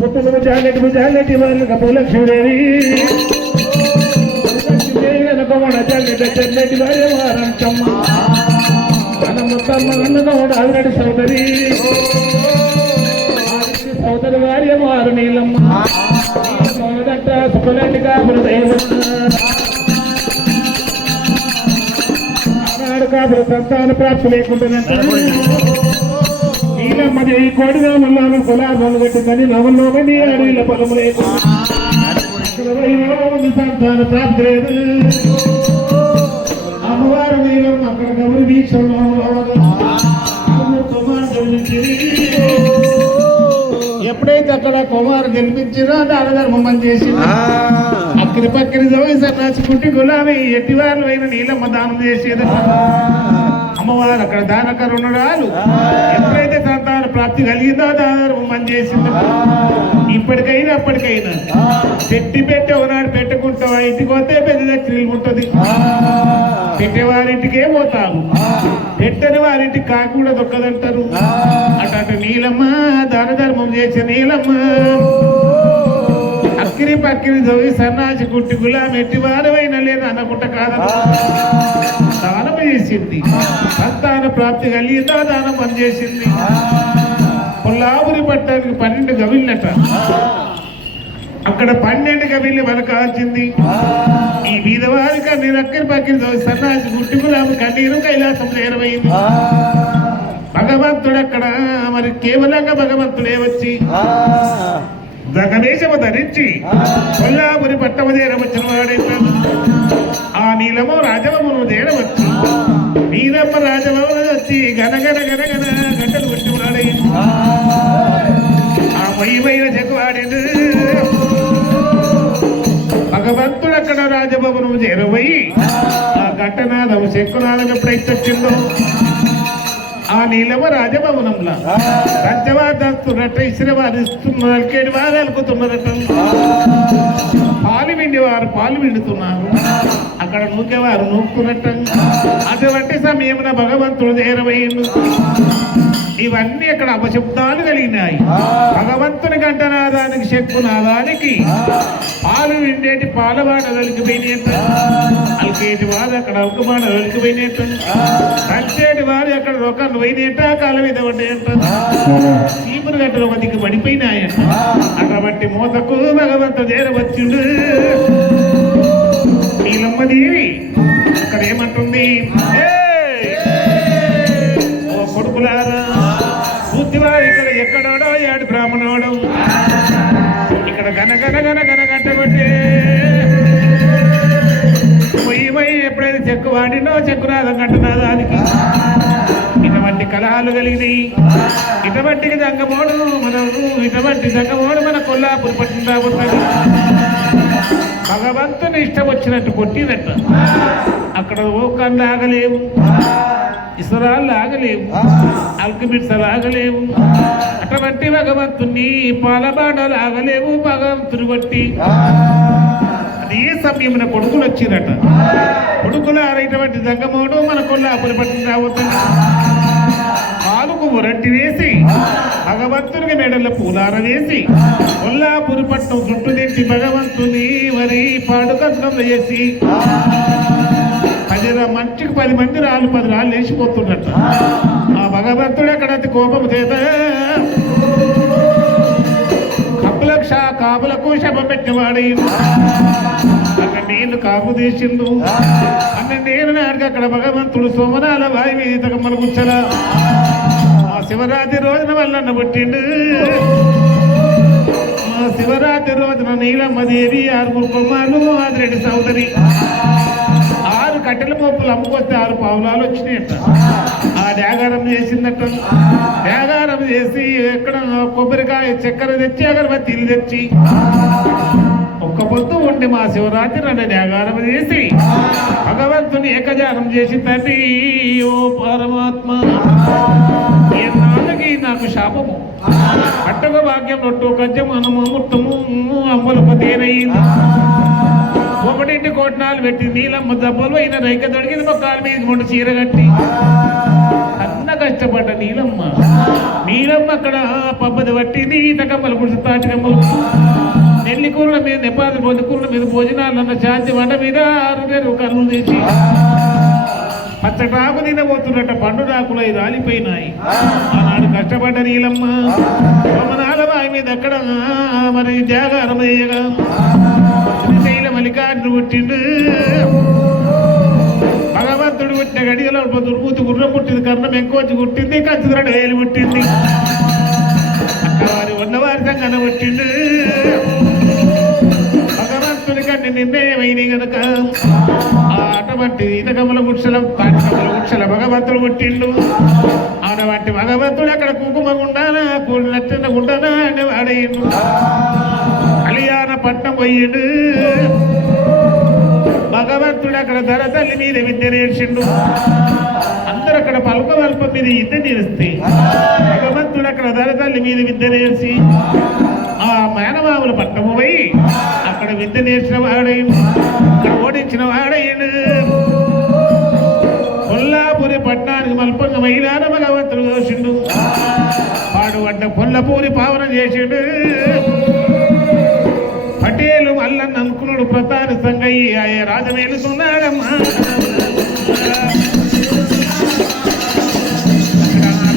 పుట్టలు జాలెటి వాళ్ళు కపలక్ష్మీదేవి లక్ష్మీదేవి వెనకమడ చెల్లెటి వారంచమ్మ మనమ్మతమ్మ అన్నగౌడ ఆవిరటి సోదరి సోదరి వారి వారు నీలమ్మ దట్ట సుఖలంటి కాపురు దైవం కాపురు సంతాన ప్రాప్తి లేకుండా నీలమ్మ ఈ కోడిగా మళ్ళా కులాలను కట్టిందని నవలోని అడవిల పొలము లేకుండా సంతాన ప్రాప్తి లేదు అమ్మవారు నీలమ్మ అక్కడ గౌరి దీక్షలో ఎప్పుడైతే అక్కడ కుమారు గెలిపించిరో దాని ధర్మం చేసి అక్కడి పక్కన సన్నాచుకుంటే గులాబీ ఎట్టివాళ్ళు అయిన నీలమ్మ దానం చేసేది అమ్మవారు అక్కడ దానకరు ఉండడాలు ఎప్పుడైతే సంతాన ప్రాప్తి కలిగిందో దాని ధర్మం చేసిందో ఇప్పటికైనా అప్పటికైనా పెట్టి ఒకనాడు పెట్టుకుంటావా ఇంటికి పోతే పెద్ద దక్షిణలు ఉంటుంది పెట్టేవారింటికే పోతాము పెట్టని వారింటికి కాకుండా దొక్కదంటారు అటు నీలమ్మ దాన ధర్మం చేసే నీలమ్మ అక్కిరి పక్కిరి దొవి సన్నాసి కుట్టి గులాం ఎట్టి వారమైన లేదు అనుకుంట కాదు దానం చేసింది సంతాన ప్రాప్తి కలిగిందో దానం పనిచేసింది కొల్లాపురి పట్టణానికి 12 గవిళ్ళట అక్కడ 12 గవిళ్ళు వరకాల్చింది ఈ వీధవారి కన్నీరు అక్కడి పక్కన సన్నాసి గుట్టుకులాము కన్నీరు కైలాసం చేరవైంది భగవంతుడు అక్కడ మరి కేవలంగా భగవంతుడే వచ్చి జగదేశము ధరించి కొల్లాపురి పట్టము చేరవచ్చిన వాడేంటాడు ఆ నీలము రాజవమును చేరవచ్చు నీలమ్మ రాజవమును వచ్చి గనగన గనగన గంటలు కొట్టి వాడే ఆ మహిమైన చెక్కువాడేది భగవంతుడు అక్కడ రాజభవనం చేరబోయి ఆ ఘట్టనాదం శంకునాదం ఎప్పుడైతే వచ్చిందో ఆ నీలమ రాజభవనంలో రాజ్యవాదిస్తున్నట్ట ఇసిరవాదిస్తున్నారు అలికేడి వారు అలుకుతున్నారట పాలు పిండుతున్నారు అక్కడ నూకేవారు నూకున్నట్ట అటువంటి సమయమున భగవంతుడు చేరబోయిండు ఇవన్నీ అక్కడ అపశబ్దాలు కలిగినాయి భగవంతుని గంటనాదానికి శక్కునాదానికి పాలు విండేటి పాలబాట వెలికిపోయినట్టు అలికేటి వారు అక్కడ అల్కబాట వెలికిపోయినట్టు కంచేటి వారు అక్కడ రొక్కలు పోయినట్ట కాలం మీద పడ్డాయంట చీపురు గంటలు మందికి పడిపోయినాయంట అటువంటి మోతకు భగవంతుడు చేరవచ్చుండు నీలమ్మదేవి అక్కడ ఏమంటుంది ఓ కొడుకులారా బుద్ధివారు ఇక్కడ ఎక్కడోడో ఏడు బ్రాహ్మణోడు ఇక్కడ గన గంటబట్టే మొయ్యి ఎప్పుడైతే చెక్కు వాడినో చెక్కునాదం గంటనాదానికి ఇటువంటి కలహాలు కలిగినాయి ఇటువంటి జంగమోడు మన కొల్లాపురి పట్టిన రాబోతుంది భగవంతుని ఇష్టం వచ్చినట్టు కొట్టినట్టు అక్కడ ఓకన్లు ఆగలేవు ఇసరాళ్ళు ఆగలేవు అల్కమిట్సలు ఆగలేవు అటువంటి భగవంతుని పాలబాటలు ఆగలేవు భగవంతుని బట్టి అదే సమయమున కొడుకులు వచ్చిరట కొడుకులు ఆరైనటువంటి జంగమోడు మన కొల్లాపురి పట్టిన రాబోతుంది పాలుకు ఉరట్టి వేసి భగవంతునికి మెడల పూలార వేసి కొల్లాపురి పట్టణం చుట్టూ తింటి భగవంతుని మరి పాడుకంతం వేసి 10 మంది రాళ్ళు 10 రాళ్ళు వేసిపోతున్నట్ట ఆ భగవంతుడు అక్కడ అతి కోపం చేత కాపులకు శప పెట్టినవాడు అక్కడ నీళ్లు కాపు తీసిండు అన్న నేను నాడికి అక్కడ భగవంతుడు సోమనాల వాయి మీద తగమ్మలు కూర్చోలా ఆ శివరాత్రి రోజున వల్లన్న పుట్టిండు ఆ శివరాత్రి రోజున నీలమ్మదేవి 6 కుమారులు ఆదిరెడ్డి సోదరి 6 కట్టెల మోపులు అమ్ముకొస్తే 6 పావులాలు వచ్చినాయట ఆ డ్యాగారం చేసిందట డ్యాగారం చేసి ఎక్కడ కొబ్బరికాయ చక్కెర తెచ్చి అగరబత్తీలు తెచ్చి ఒక్క పొద్దు ఉండి మా శివరాత్రి నన్ను డ్యాగారం చేసి భగవంతుని ఏకజానం చేసి తండ్రి ఓ పరమాత్మ ఏనాళ్ళకి నాకు శాపము అట్టక భాగ్యం రొట్టు కజ్జం అనుమూర్తము అమ్మలకు తేనయ్యింది 1 కోట్నాలు పెట్టి నీలమ్మ దెబ్బలు అయిన రైక దొడిగింది మా కాలు మీద 3 చీర కట్టి అన్నగా కష్టపడ్డ నీలమ్మ అక్కడ పబ్బది పట్టింది ఈత కమ్మలు గుడిసి తాటి కమ్మలు నెల్లి కూరల మీద నెపాది పొద్దు కూరల మీద భోజనాలు అన్న శాంతి వంట మీద 6 నెలలు కన్నులు తెచ్చి పచ్చటాకు తినబోతున్నట్ట పండు రాకులు అవి రాలిపోయినాయి. ఆనాడు కష్టపడ్డ నీలమ్మ సోమనాల బావి మీద అక్కడ మరి జాగారం చేయగా శ్రీశైల మల్లికార్జును పుట్టిండు. భగవంతుడు పుట్టిన గడియలో దుర్మూతి గుర్రం పుట్టింది, కర్ణం ఎక్కువచ్చి పుట్టింది, కచ్చుదరడు వేలు పుట్టింది, అక్కవారి ఉన్నవారి సంగన పుట్టిండు. భగవంతుడి కన్ని నిర్ణయమైంది గనక అటువంటి ఈతకముల గుడ్సల తాటికముల గుడ్సల భగవంతుడు పుట్టిండు. అటువంటి భగవంతుడు అక్కడ కుంకుమ గుండానా నచ్చిన గుండానా అని వాడేయండు. కళ్యాణ పట్నం పోయిండు. భగవంతుడు అక్కడ ధర తల్లి మీద విద్య నేర్చిండు. అందరూ అక్కడ పలుక వల్పం మీద విద్య నేర్స్తే భగవంతుడు అక్కడ ధర తల్లి మీద విద్య నేర్చి ఆ మేనమావుల పట్టము పోయి అక్కడ విద్య నేర్చిన వాడైండు, అక్కడ ఓడించిన వాడైండు. కొల్లాపూరి పట్టణానికి మల్పంగా మైదాన భగవంతుడు చూసిండు. వాడు వంట కొల్లపూరి పావన చేసిండు. పటేలు మల్లన్న అనుకున్నాడు ప్రతాని సంగయ్య ఆయా రాజమేలుతున్నాడమ్మా.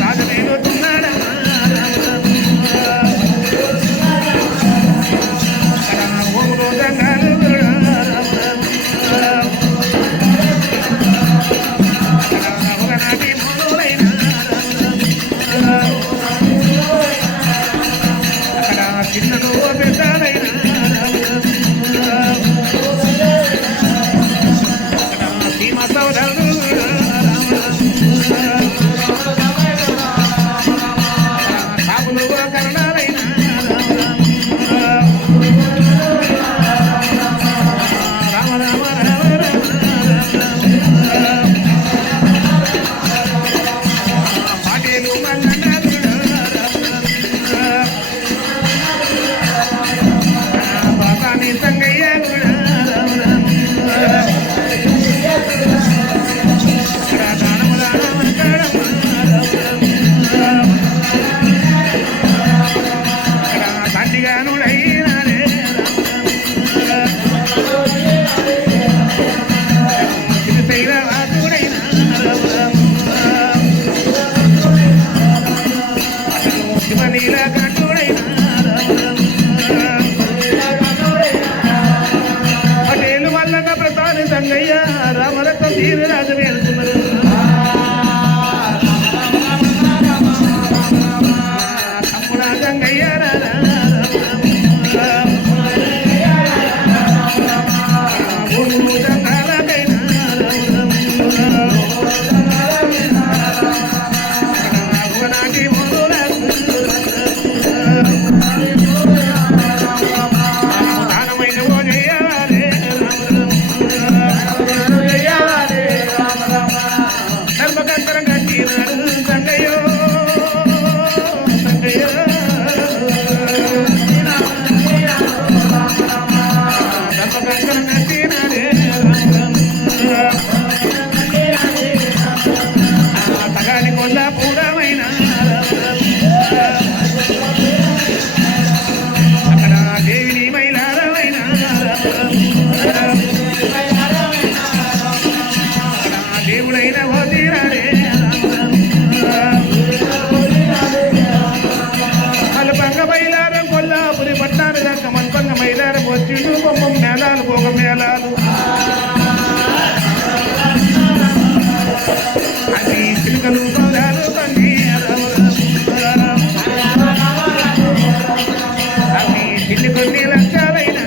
రాజమేలుతున్నాడమ్మా. చిన్నదో పెద్దదైనా పటేలు మల్లన్న ప్రతాని సంగయ్య రామరత్నం తీరు రాజమే అనుకున్నారు. తమ్ముడా సంగయ్య వచ్చిండు. బొమ్మం మేళాలు భోగ మేళాలు అన్ని చిలుకలు పౌరాలు అన్ని చిల్లి కొన్ని లక్షలైన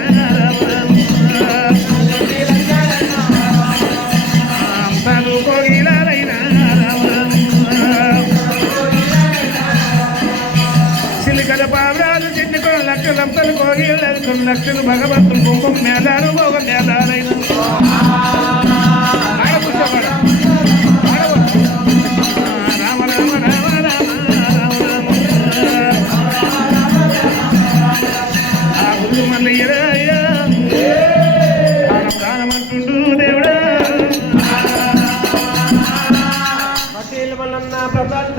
అంశాలు కోగిలైన చిలుకల పావురాలు చిన్ని కొన్ని లక్షలు అంశాలు కోగిలు కొన్ని లక్షలు భగవంతులు కుంకుమ మేళాలు భోగ మేళాలైన ప్రతాప్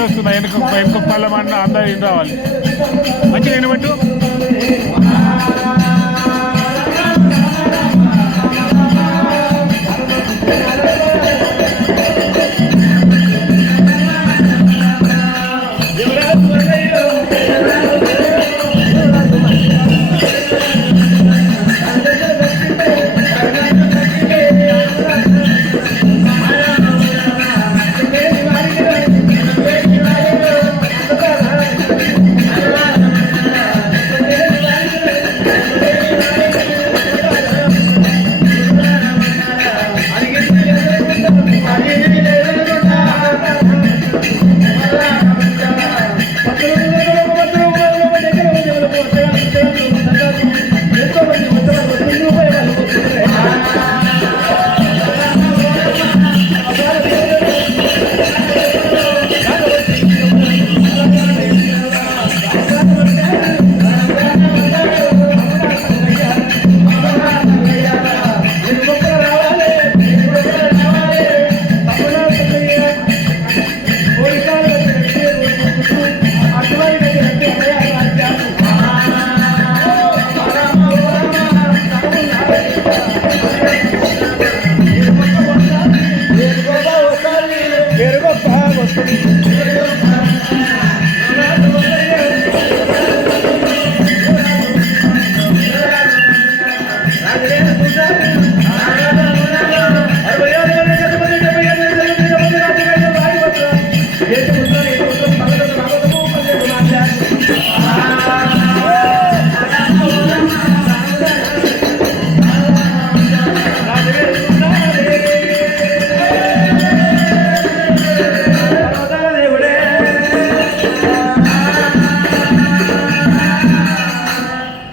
వస్తుంది వెనుక పల్లమన్న అందరూ ఇన్ని రావాలి మంచిగా వినబట్టు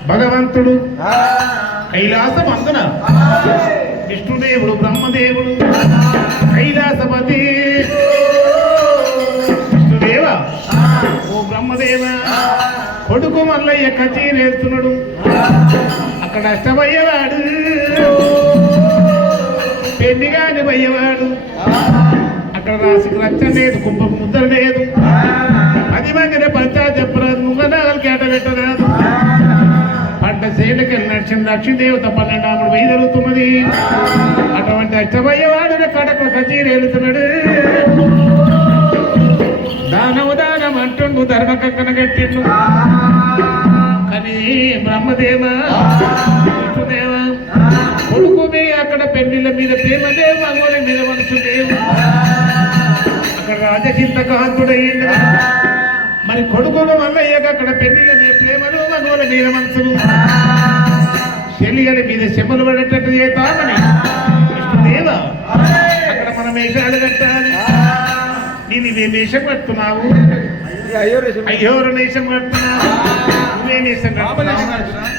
భగవంతుడు కైలాసం అందున విష్ణుదేవుడు బ్రహ్మదేవుడు కైలాసపతి విష్ణుదేవ ఓ బ్రహ్మదేవ కొడుకు మల్లయ్య కచేరేస్తున్నాడు అక్కడ అష్టమయ్యవాడు పెళ్లిగాని పోయేవాడు అక్కడ రాసికి రచ్చ లేదు కుంభకు ముద్ర లేదు 10 మందిని పంచాయతీ చెప్పరాదు ముంగనాగలు కేట పెట్టరాదు పంట చేనుకి నడిచిన లక్ష్మీదేవత 12 వెయ్యి జరుగుతున్నది అటువంటి అష్టమయ్యవాడు కడక కచేరి వెళుతున్నాడు దానం అంటుండు ధర్మకక్కన కట్టిండు కానీ బ్రహ్మదేవ విష్ణుదేవ కొడుకు మీ అక్కడ పెళ్లిళ్ళ మీద ప్రేమదేవ అమ్మల మీద మనసుదేవు అక్కడ రాజచింతకాంతుడయ్యిండు మరి కొడుకులు మల్లయ్యక అక్కడ పెళ్లిళ్ళ మీద ప్రేమలు మగోల మీద మనసులు చెల్లిగల మీద చెమ్మలు పడేటట్టు చేస్తామని విష్ణుదేవ అక్కడ మనం వేషాలు కట్టాలి నేను ఇవే వేషం కడుతున్నావు అయ్యోరు వేషం కడుతున్నావు నువ్వే వేషం కడుతున్నావు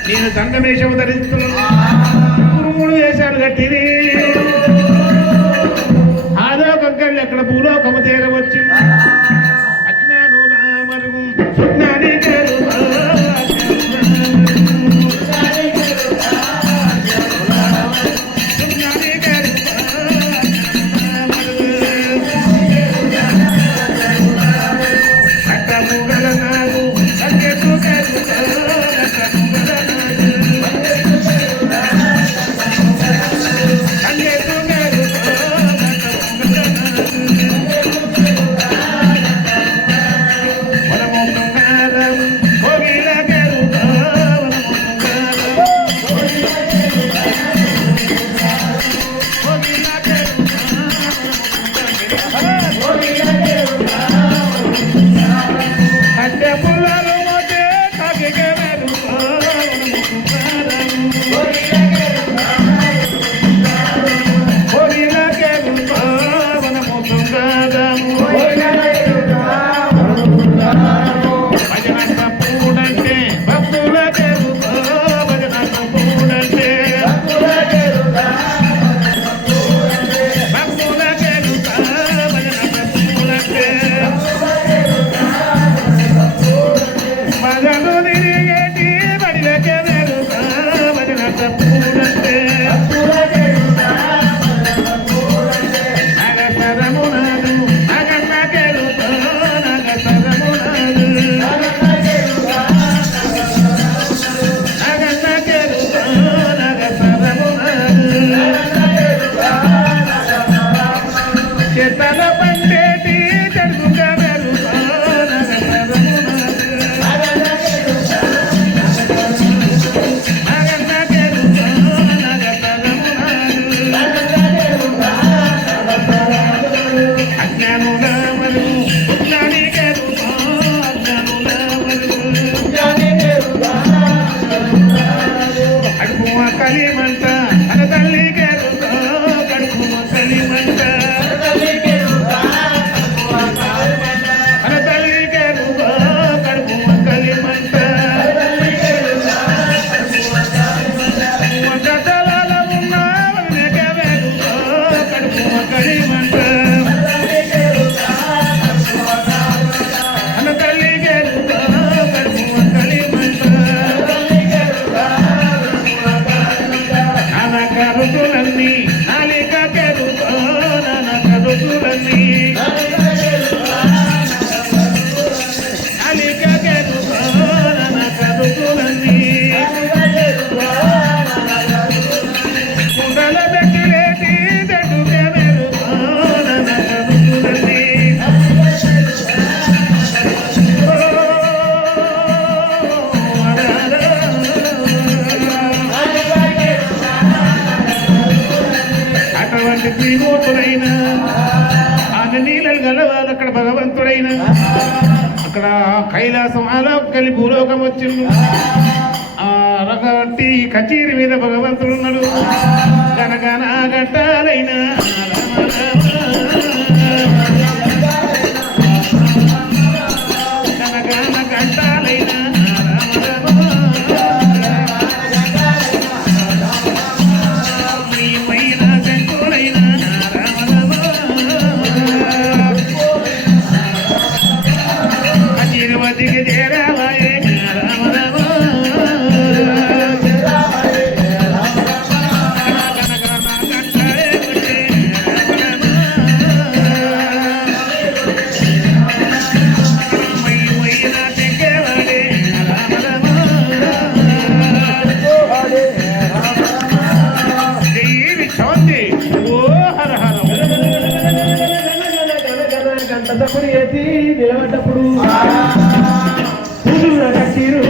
నేను దండవేషం ధరిస్తున్నాను 3 వేషాలు కట్టిది ఆలోకంగా అక్కడ భూలోకము చేరవచ్చు అజ్ఞాను నా మరుగు సుజ్ఞాని రుద్దులన్నీ నాలిక కెరుకోన రుద్దులన్నీ నాలిక కెరుకోన రుద్దులన్నీ కుండల పెట్టిలేటి దడుగా మెరుకోన రుద్దులన్నీ అటువంటి శ్రీమూర్తుడైన ఆమె నీళ్ళలు గలవారు అక్కడ భగవంతుడైన అక్కడ కైలాసం ఆలోకలి భూలోకం వచ్చిండు ఆ రకవంటి కచేరి మీద భగవంతుడు ఉన్నాడు గనగన గట్టాలైన గనగన గట్టాలైన తిరుపతికి చేరావాయే రామ రామ గంటప్పుడు ఏది నిలబడ్డప్పుడు కట్టిరు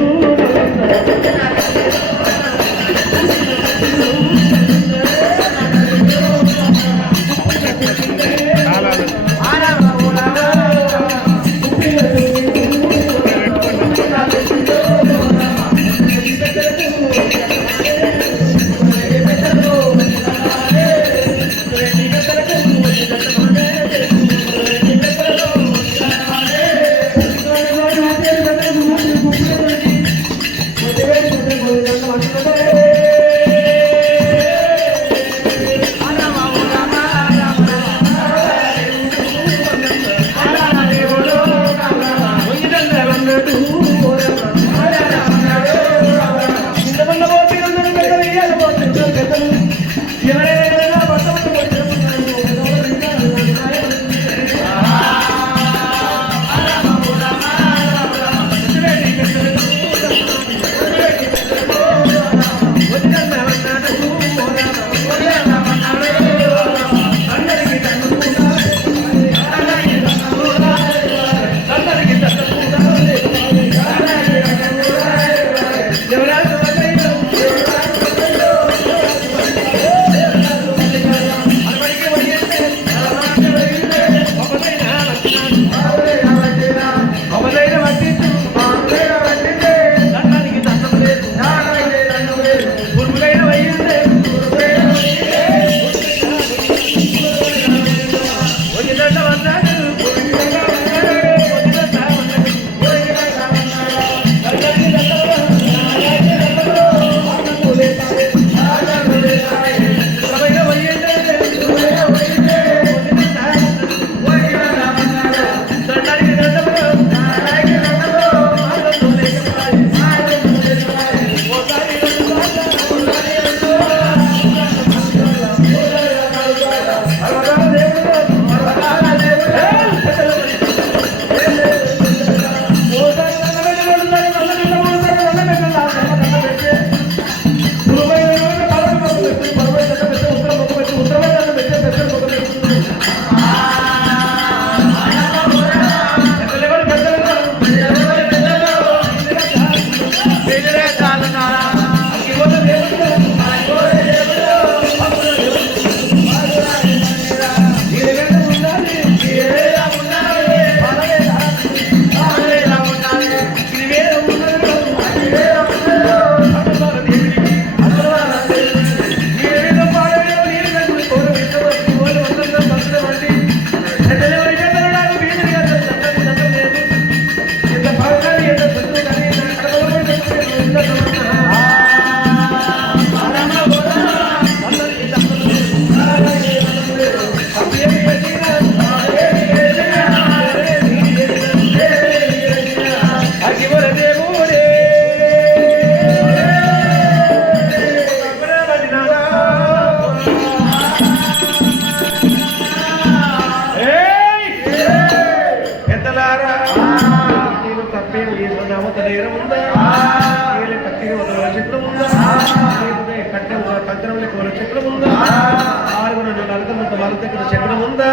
వాళ్ళ దగ్గర చక్రం ఉందా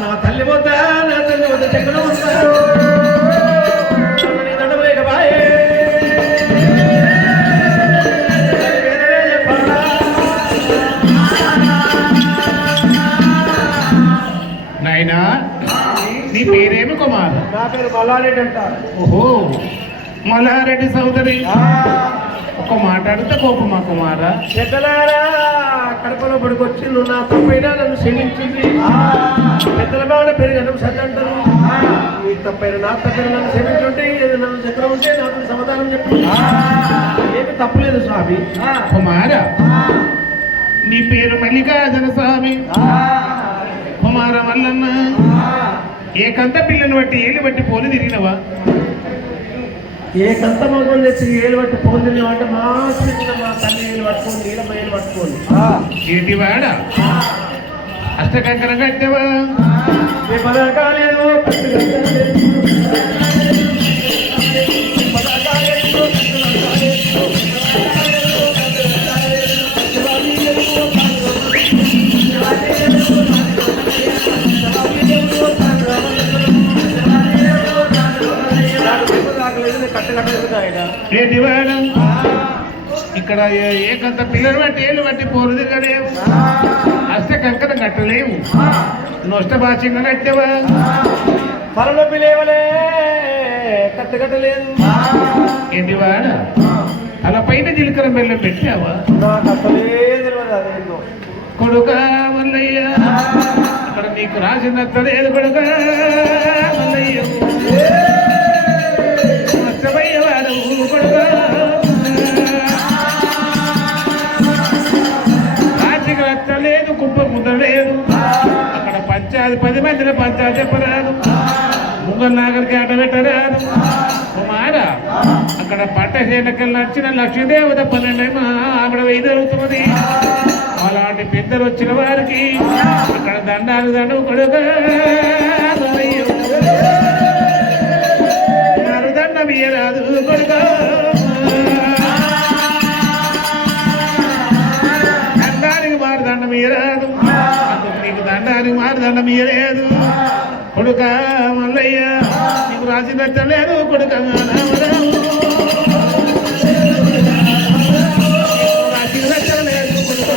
నా తల్లి వద్దా నా తల్లి వద్ద చక్రం ఉందా నీ దండం లేక బాయే వేదమే చెప్పాలా నాయనా నీ పేరేమి కుమార్? నా పేరు మల్లారెడ్డి అంటారు. ఓహో మల్లారెడ్డి సోదరి. ఒక మాట అడిగితే కోపమా కుమారా? పెద్దలారా కడపలో పడికొచ్చి నువ్వు నా తప్పైనా నన్ను క్షమించింది. పెద్దల బాగా పెరిగడం సత్యంటారు. నీ తప్పైన నా తప్పైన నన్ను క్షమించుంటే నన్ను చక్రం ఉంటే నాకు సమాధానం చెప్పు. ఏమి తప్పులేదు స్వామి. కుమారా నీ పేరు మల్లికార్జున స్వామి. కుమార మల్లన్న ఏకంత పిల్లని బట్టి ఏళ్ళు బట్టి పోలి తిరిగినవా? ఏ కంత మొదలు తెచ్చి ఏళ్ళు పట్టి పోంది అంటే మా మా తల్లి ఏళ్ళు పట్టుకోండి నీళ్ళమ్మ ఏళ్ళు పట్టుకోండి. ఏంటివాడ అష్టకంకరం కట్టేవా? ఏ పదార్థ లేదు ఏంటివాడ ఇక్కడ ఏకంత పిల్లలు బట్టి ఏళ్ళు బట్టి పోరు తిరగలేవు, అష్టకంకరం కట్టలేవు, నష్టభాష్యంగా కట్టేవా? తలనొప్పి లేవలే కట్టలేదు. ఏంటివాడ తలపైన జీలకర్ర బెల్లం పెట్టావా? నాకు అసలే తెలియదు అదేందో. కొడుక మల్లయ్య ఇక్కడ నీకు రాసినట్లేదు కొడుక మల్లయ్య నష్టపోయేవాడు కొడుక. రాజుకి రచ్చలేదు కుప్ప ముద్దలేదు. అక్కడ పంచాయతీ 10 మందిని పంచాయతీ చెప్పరాదు, ముంగల్ నాగరికి ఆట పెట్టరాదు. కుమారా అక్కడ పట్ట చేనకల్ నచ్చిన లక్ష్మీదేవత 12 ఆవిడ వెయ్యగలుగుతున్నది. అలాంటి పెద్దలు వచ్చిన వారికి అక్కడ దండాలు దండవు కొడుక దండం ఇయ్యరాదు కొడుక. దండానికి మారు దండం ఇయ్యరాదు, అందుకు నీకు దండానికి మారు దండం ఇయ్యలేదు కొడుక మల్లయ్య. నీకు రాసి నచ్చలేదు కొడుక రాసి నచ్చలేదు కొడుక.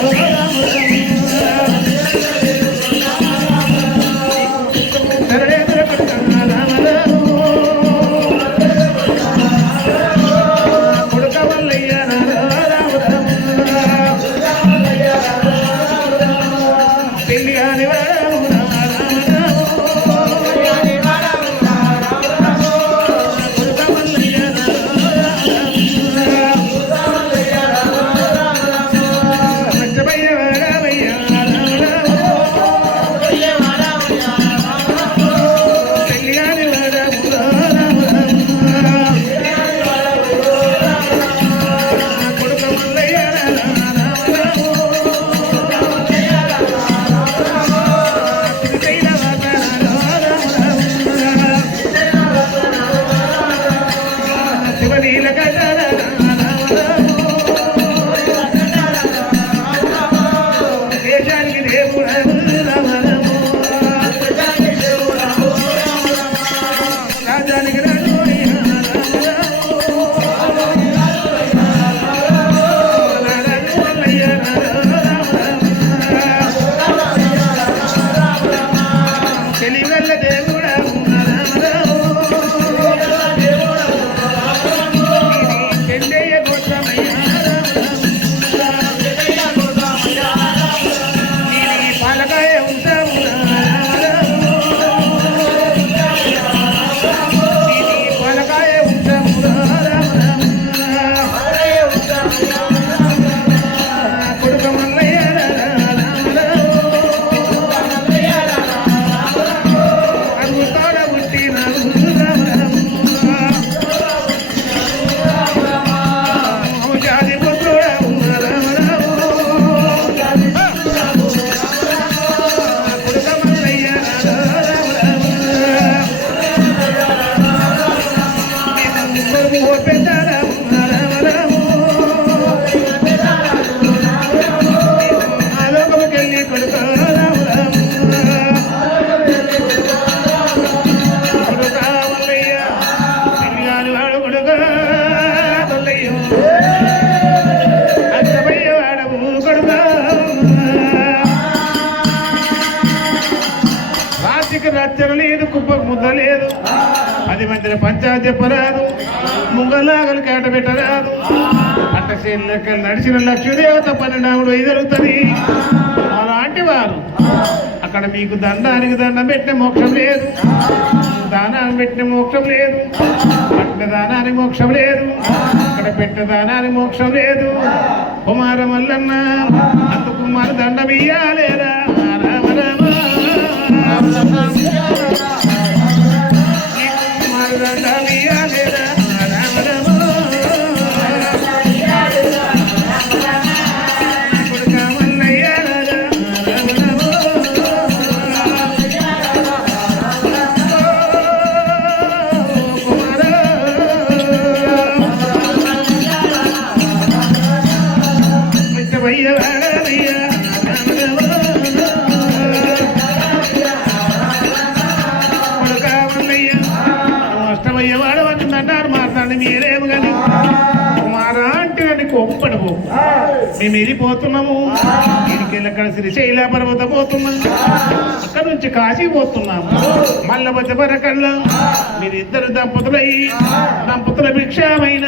పాలక పచ్చర లేదు కుప్పకు ముద్ద లేదు 10 మందిని పంచాయతీ చెప్పరాదు ముంగలాగలు కేట పెట్టరాదు అట్ట చేనులకి నడిచిన లక్ష్మీదేవత 12 ఎదురుతుంది అలాంటి వారు అక్కడ మీకు దండానికి దండం పెట్టిన మోక్షం లేదు దానాన్ని పెట్టిన మోక్షం లేదు పట్టిన దానానికి మోక్షం లేదు అక్కడ పెట్టిన దానానికి మోక్షం లేదు కుమార మల్లన్న అంత కుమార దండం ఇయ్యాలేరా రామ రామ కుమార దండం ఇయ్యాలేరా రామ రామ కొడుక మల్లయ్య రామ రామ మీరేము కానీ కుమారా అంటే నన్ను ఒప్పడము మేము వెళ్ళిపోతున్నాము అక్కడ శ్రీశైల పర్వత పోతున్నాం అక్కడ నుంచి కాశీ పోతున్నాము మల్ల బచ్చపరకల్లా మీరిద్దరు దంపతుల భిక్షమైన దంపతుల భిక్షమైన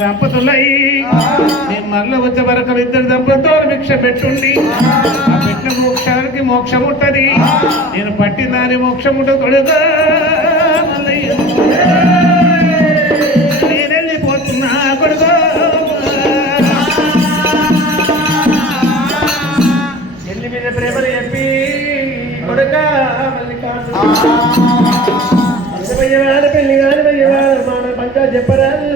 దంపతులై నేను మళ్ళీ వచ్చే వరకు 2 దంపతులతో భిక్ష పెట్టుండి ఆ పెట్టిన మోక్షానికి మోక్షం ఉంటది నేను పట్టిన దాని మోక్షం ఉంటుంది కొడుగా మల్లయ్య నేను వెళ్ళిపోతున్నా కొడుగా ఎల్లి మీద ప్రేమలు చెప్పి కొడుగా మల్లికాడు పెళ్లి కాని పోయేవాడు మన పంచా చెప్పరాదు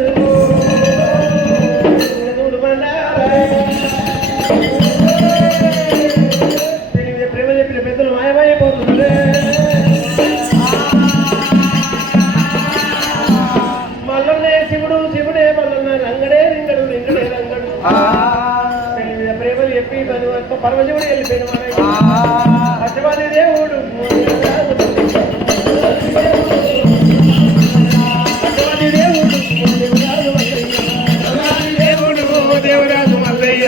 ప్రేమ చెప్పిన పెద్దలు మాయమైపోతుంది మల్లన్నే శివుడే మల్లన్న రంగడే రింగడు రంగడు ప్రేమలు చెప్పి పరమశివుడు వెళ్ళిపోయిన అచ్చవాది దేవుడు దేవరాజు మల్లయ్య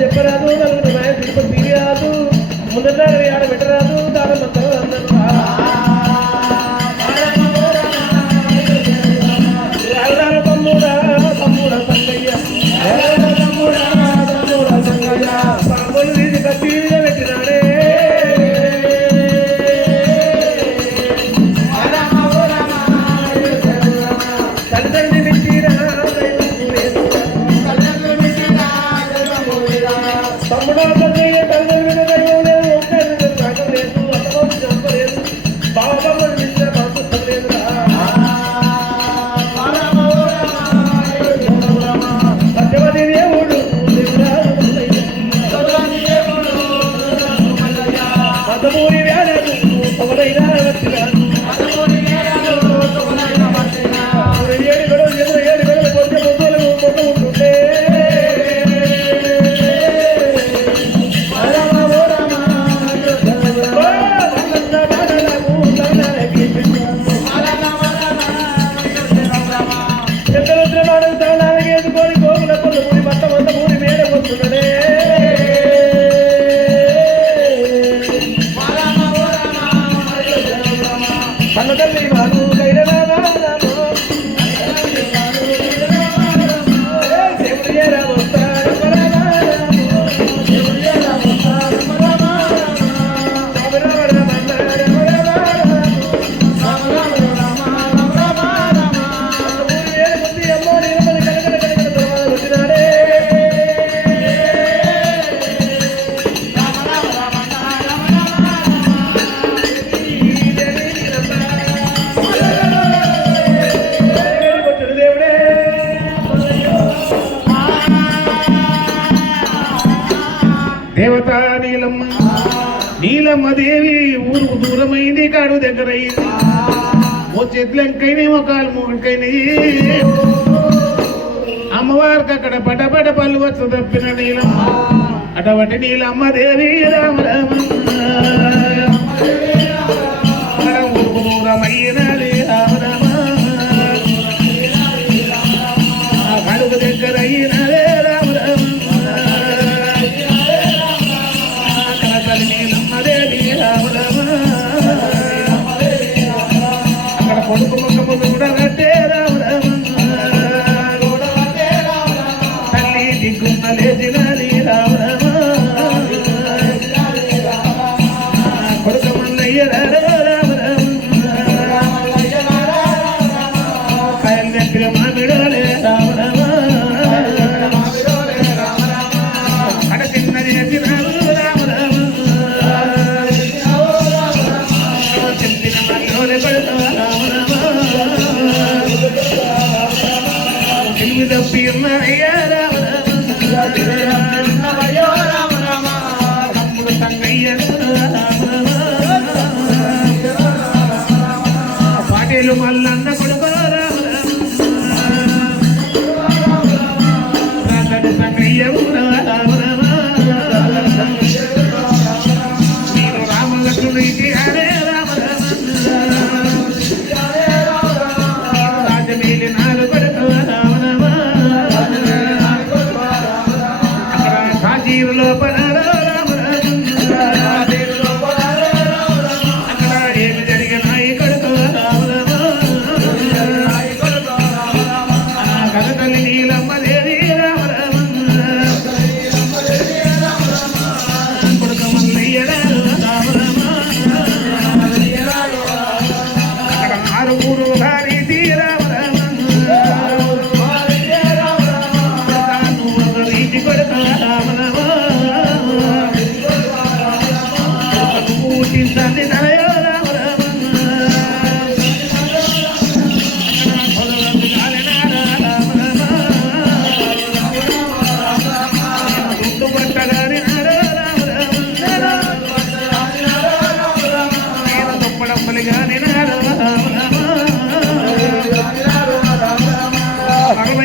చెప్పరాదు నలుగురు నాయ తిరుపతి తీరాదు ముందర ఆడ పెట్టరాదు దాని తమ్ముడా తమ్ముడా సంగయ్య పాములు తీసి కత్తిగా పెట్టినాడే తల్లిదండ్రి పెట్టిరా తమ్ముడా సంగయ్య తల్లిదండ్రి దైవం లేదు ఒక్కరు నాటం లేదు అతను చంపలేదు బాబా మిత్ర బాబు లేదురా సత్యవతి దేవుడు మధుమూరి వ్యాధు పొగలైనా వచ్చినాడు 7 గడలు కొట్టే ముందులు కొట్ట ఉంటుంటే ఎదుకొని గోగుల కొలు ఊరి మొత్తం అంత ఊరి మేడ వస్తుందనే తల్లి వారు దేవత నీలమ్మ నీలమ్మ దేవి ఊరుకు దూరమైంది కాడు దగ్గరైంది ఓ చెట్లంకైనా ఒక కాలు మూడికైనాయి అమ్మవారికి అక్కడ పటపట పళ్ళు వచ్చు తప్పిన నీలమ్మ అటువంటి నీలమ్మ దేవి రామ రామ అక్కడ ఊరుకు దూరమైనది రామ రామ కడుగు దగ్గర అయినదే రామ రామ అక్కడ కొడుకు ముఖము చూడగట్టే రామ తల్లి దిగ్గున్న లేచినది రామ కొడుకు మల్లయ్య రామ కాయలు దగ్గర మామిడోలే రామ అడ చిన్న చేసినారు పాటేలు మల్లన్న కొడుకు సంగయ్య నేను రామలక్ష్మణుడికి అరే రాజమేలి నాలుగు కొడుకు కాజీరు లోపల అక్కడ ఏమి జరిగిన కొడుకు కనతల్లి నీలమ్మ దేవి కొడుకు మల్లయ్య అక్కడ ఆరుగురు గారి కొడుకు పూజించండి నరయో రామ పట్టగాని నేను తొప్పడమ్మలి గాని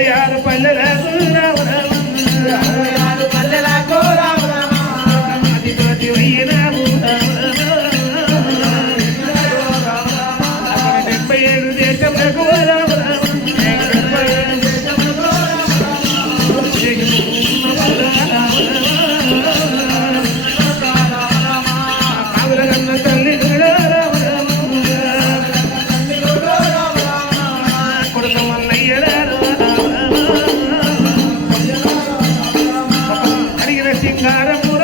66 పల్లెలకు అధిపతి వయ్యరాము 77 దేశములకు కావులగన్న తల్లి కొడుకు మల్లయ్య అడిగిన సింగారపుర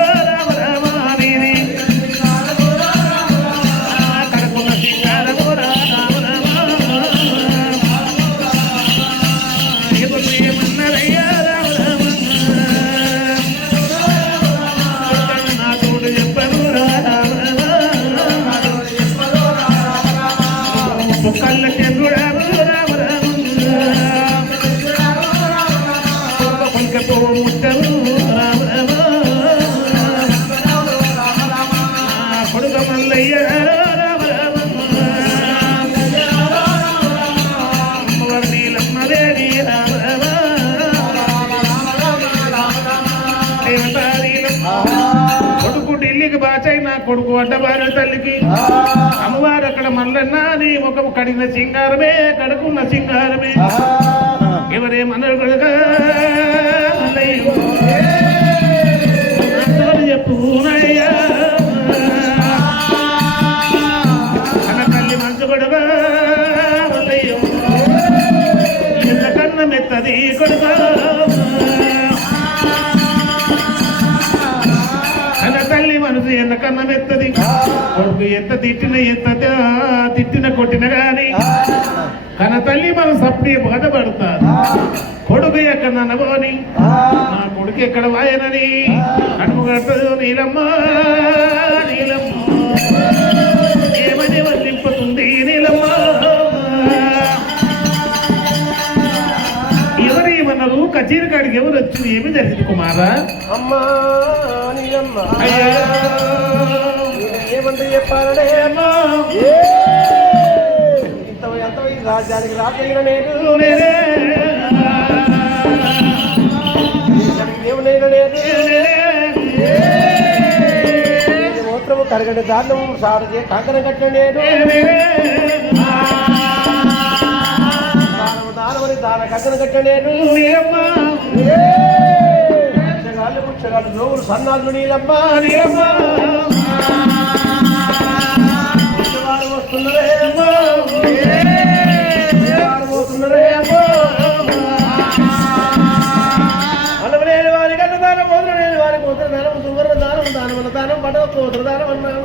కడుకున్న సింగారపుర ఏమన్నారయ్యా నా తోడు చెప్పను కళ్ళ చంద్రుడా పల్కపో ముట్టరు కొడుక మల్లయ్య నీలమ్మ దేవి కొడుకు ఢిల్లీకి బాచై నా కొడుకు అడ్డబారు తల్లికి అమ్మవారు అక్కడ మల్లన్న నీ ముఖము కడిగిన సింగారమే కడుకున్న సింగారమే ఎవరేమన్నారు కొడుక చెప్పునయ్యా అన్న తల్లి మంచు కొడుక మల్లయ్య కన్న మెత్తది కొడుక అన్న తల్లి మనసు ఎన్నకన్న మెత్తది కొడుకు ఎంత తిట్టిన కొట్టిన గాని కన్న తల్లి మనం సప్నే బాధపడతారు కొడుకు ఎక్కడ నన్నబోని నా కొడుకు ఎక్కడ వాయనని కడుపు కట్టదు నీలమ్మ నీలమ్మ ఏమని వర్ణింపుతుంది నీలమ్మ ఎవరేమన్నారు కచేరి కాడికి ఎవరు వచ్చింది? ఏమి జరిగింది కుమారా? అమ్మా నీలమ్మ అయ్యో ఏమంటే చెప్పాలనే అమ్మా ఇంత రాజ్యానికి రాజైన నేను దేవుడైన నేను మూత్రము కరగడి దానము సారదే కాకర కట్టిన నేను దానమని దాన కక్కన కట్టిన నేను ముచ్చగాళ్ళు నోవులు సన్నాళ్ళు నీలమ్మ నీలమ్మ వస్తున్నారే అమ్మా పోతున్నారే అమ్మా అన్నమలేని వారికి అన్నదానం మొదలలేని వారికి ఉత్తరదానం సువర్ణ దానం దానమన్న దానం పడవ ఉత్తరదానం అన్నాను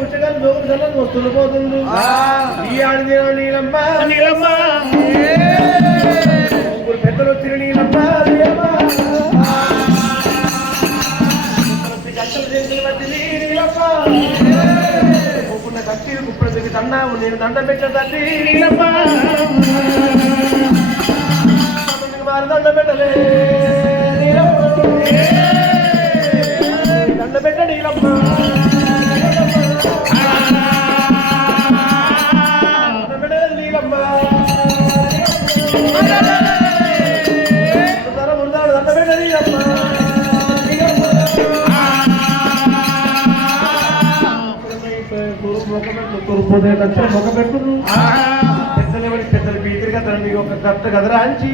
ముచ్చగాళ్ళు నోవులు సన్నాలు వస్తున్న పోతుంది ఈ ఆడిన నీలమ్మ నీలమ్మ పెద్దలు వచ్చిన నీలమ్మ నీలమ్మ కట్టిలు కుప్పడికి తన్నావు నేను దండ పెట్టిన తల్లి మారు దండ పెట్టలే దండ పెట్ట నీలమ్మ పెట్టలేదు నీలమ్మ ముందాడు దండ పెట్ట నీలమ్మ పెద్దలు బీతిరిగా తనని ఒక కట్ట కదరాంచి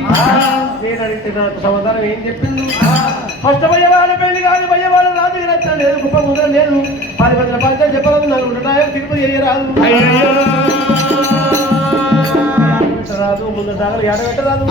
నేను అడిగితే నాకు సమాధానం ఏం చెప్పింది? ఫస్ట్ భయవాడ పెళ్లి కాదు భయవాడ రాదు నచ్చాను లేదు గొప్ప ముద్ర లేదు 10 మంది పంచాలు చెప్పరాదు 4 నాయకు తిరుపతి చేయరాదు రాదు ముందు దాగలు ఎడబెట్టరాదు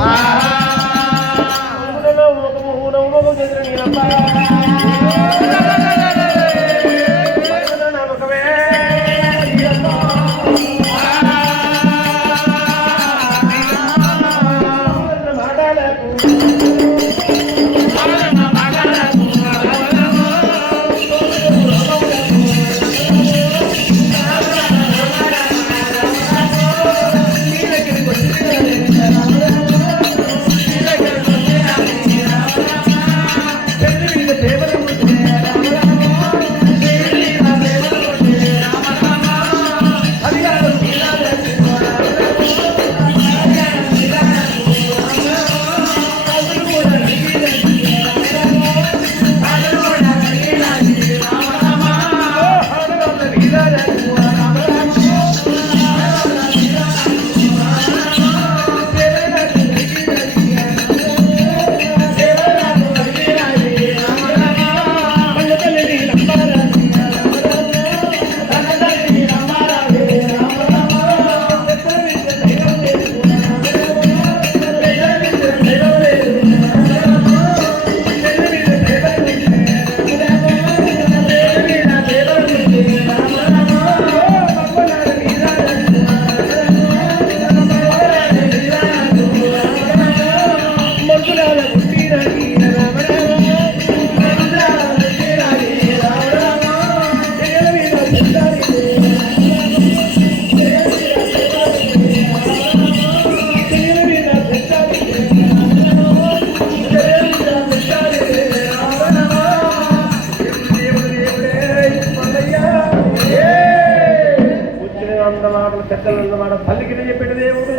పెద్దలన్నమాట తల్లికి చెప్పిన దేవుడు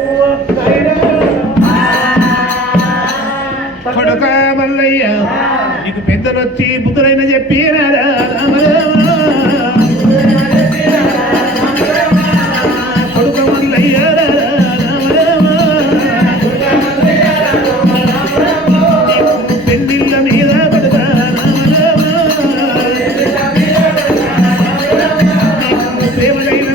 కొడుక మల్లయ్య నీకు పెద్దలు వచ్చి బుద్ధులైన చెప్పి కొడుక మల్లయ్య పెళ్లిళ్ళ మీద ప్రేమలైన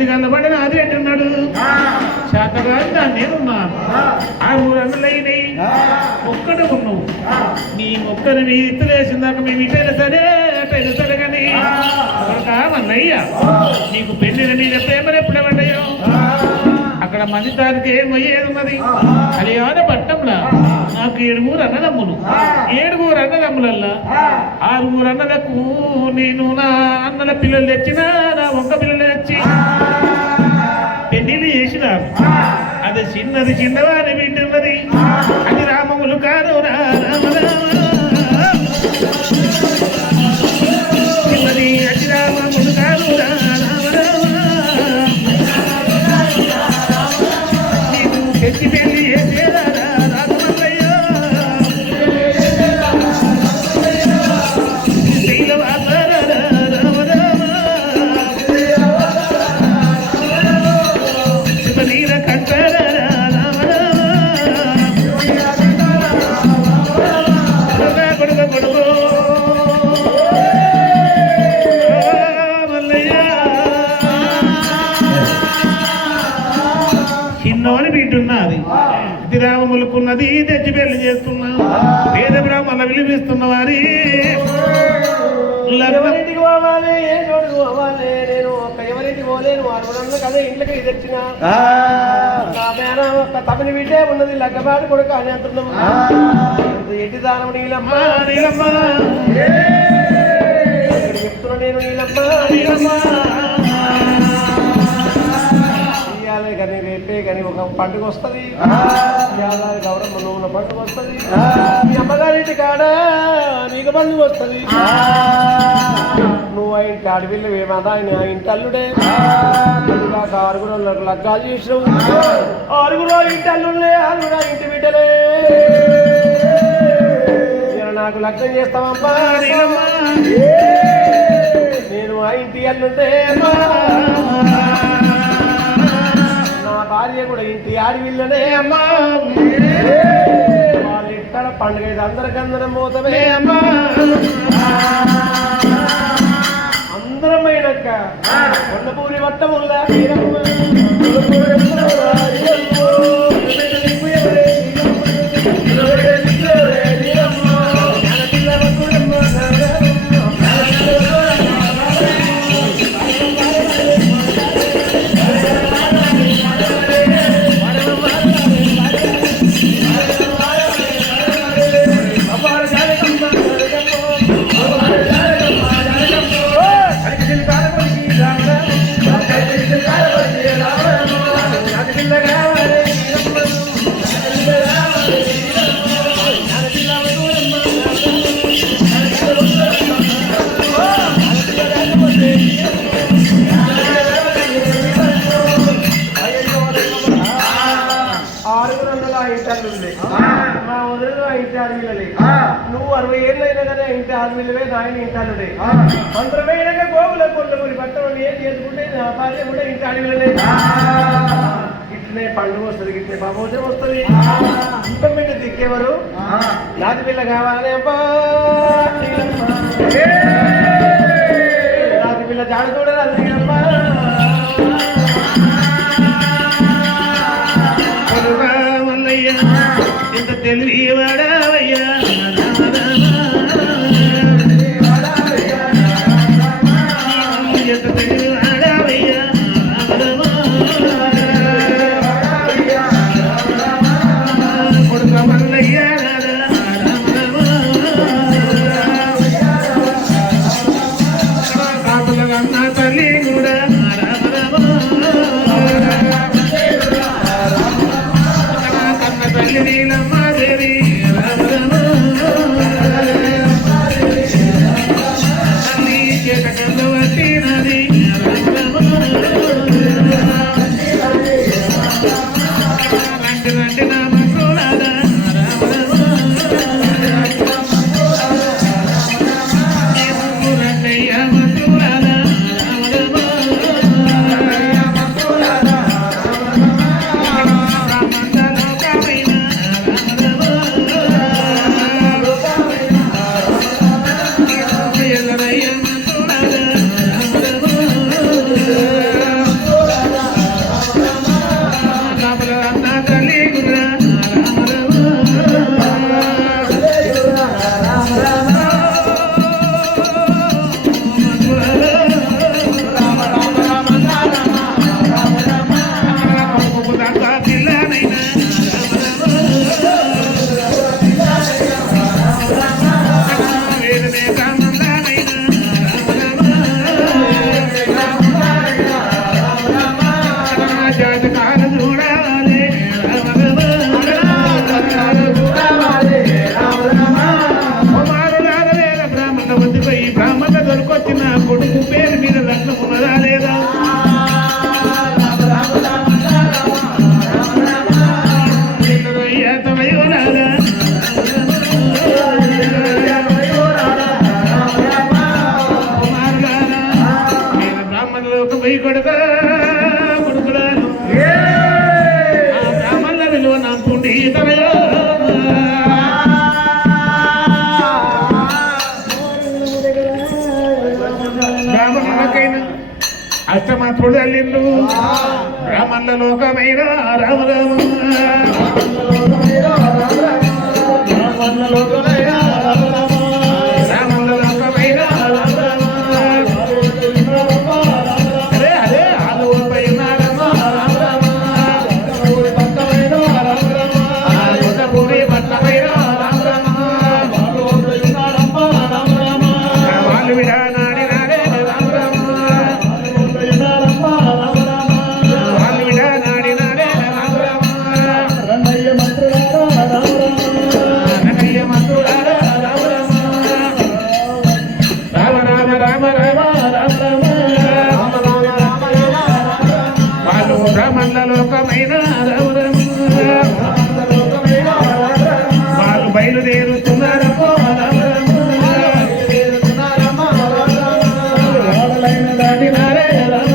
తల్లి కనబడిన అది అంటున్నాడు శాతగాని దాన్ని నేనున్నాను 6 అన్నలైనవి ఒక్కడు ఉన్నావు నీ మొక్కని మీ ఇత్తులేసిందాక మేము ఇటైనా సరే అటైనా సరే కానీ మల్లయ్య నీకు పెళ్లిన మీద ప్రేమలు ఎప్పుడే పడ్డాయో అక్కడ మంది దానికి ఏమయ్యేది ఉన్నది కళ్యాణ పట్టంలో నాకు 7 అన్నదమ్ములు 7 అన్నదమ్ములల్లా 6 అన్నలకు నేను నా అన్నల పిల్లలు తెచ్చినా నా ఒక్క పిల్లలు తెచ్చి పెళ్లిళ్ళు చేసినారు అది చిన్నవారి వింటున్నది అది రామములు కాదు చిన్నది అది రామములు కాదు నీకు తెచ్చి పెళ్లి చేసేదా రామల్లయ్యో నీల కంటారా కొడుకు కొడుకు చిన్నోని బిడ్డున్నది ఇది రామములుకున్నది తెచ్చి పెళ్లి చేస్తున్నా పేద బ్రాహ్మణ విలువిస్తున్న వారి ఎవరింటికి పోవాలి ఏ చోటుకు పోవాలి నేను ఎవరింటికి పోలేను 6 కదా ఇంట్లోకి తెచ్చిన నా మేన ఒక తమిళ బిడ్డే ఉన్నది లగ్గబాటు కొడుకు అని అంటున్నాము ఎట్టి దానం నీలమ్మ నీలమ్మ చెప్తున్నా నేను నీలమ్మ ఇయ్యాలే కానీ రేపే కానీ ఒక పండుగ వస్తుంది గౌరమ్మ నువ్వుల పండుగ వస్తుంది మీ అమ్మగారింటి కాడ నీకు పండుగ వస్తుంది నువ్వు ఇంటి ఆడపిల్ల ఏమన్నా ఆయన ఇంటి అల్లుడే 6 లగ్గాలు చేసినావు 6 ఇంటి అల్లుడే 6 ఇంటి బిడ్డలే నాకు లగ్నం చేస్తావమ్మా నేను ఆ ఇంటి అల్లుంటే నా భార్య కూడా ఇంటి ఆడపిల్లనే అమ్మా వాళ్ళ ఇంటర్ పండుగ అందరికందరం పోతామే అమ్మా అందరమైనాక కొండపూరి వట్టముల్లా మా వదిలిలో ఇంటి ఆడపిల్లలే నువ్వు 60 ఏళ్ళు అయినా కదా ఇంటి ఆడపిల్లవే నాయన ఇంటి అల్లుడే అందరమైనాక గోగుల కొల్లమూరి పట్టణం ఏం చేసుకుంటే నా భార్య కూడా ఇంటి ఆడపిల్లలే ఇట్లనే పండుగ వస్తుంది ఇట్లే బాబోజం వస్తుంది ఇంత మీద దిక్కేవారు నాటి పిల్ల కావాలి అబ్బా నాటి పిల్ల జాడ చూడాలి అబ్బా ఎంత తెలియవాడవయ్యా ఎంత తెలియవాడవయ్యా కొడుక మల్లయ్యా కాపుల కన్నా తల్లి కూడా నీలమ్మ దేవి అష్టమాత్రుడు అల్లిండు రామల్ల లోకమైన రామ రామ రామల్ల లోకమైన రామ రామ అరే అరే ఆదోపై రామ రామ రామ పూరి పట్టమైన రామ రామ వాళ్ళు విడానాడి నాడే రామ రామ వాళ్ళు విడానాడి నాడే రామ రామ రంగయ్య మంత్రులారా రామ రామ రామ రామ రామ రామ రామ వాళ్ళు బ్రాహ్మణుల లోకమైన రామ రామ వాళ్ళు బయలుదేరుతున్నారమ్మో రామ రామ వాళ్ళైన దాటినారే రామ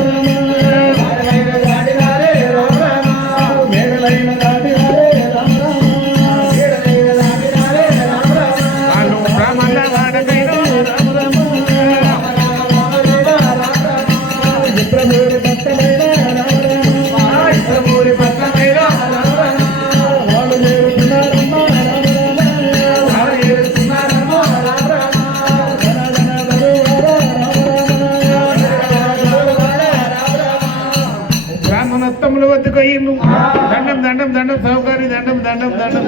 రామ మేడలైన దాటినారే రామ వాళ్ళు బ్రాహ్మణుల వాడకైన రామ రామ ఇబ్రమూరి పట్టమైన రామ ఇబ్రమూరి పట్టమైన రామ వాళ్ళు చేరుతున్నారమ్మా రామ వాళ్ళు చేరుతున్నారమ్మా రామ బ్రాహ్మణోత్తముల వద్దకు అయ్యిండు దండం దండం దండం సౌకర్య దండం దండం దండం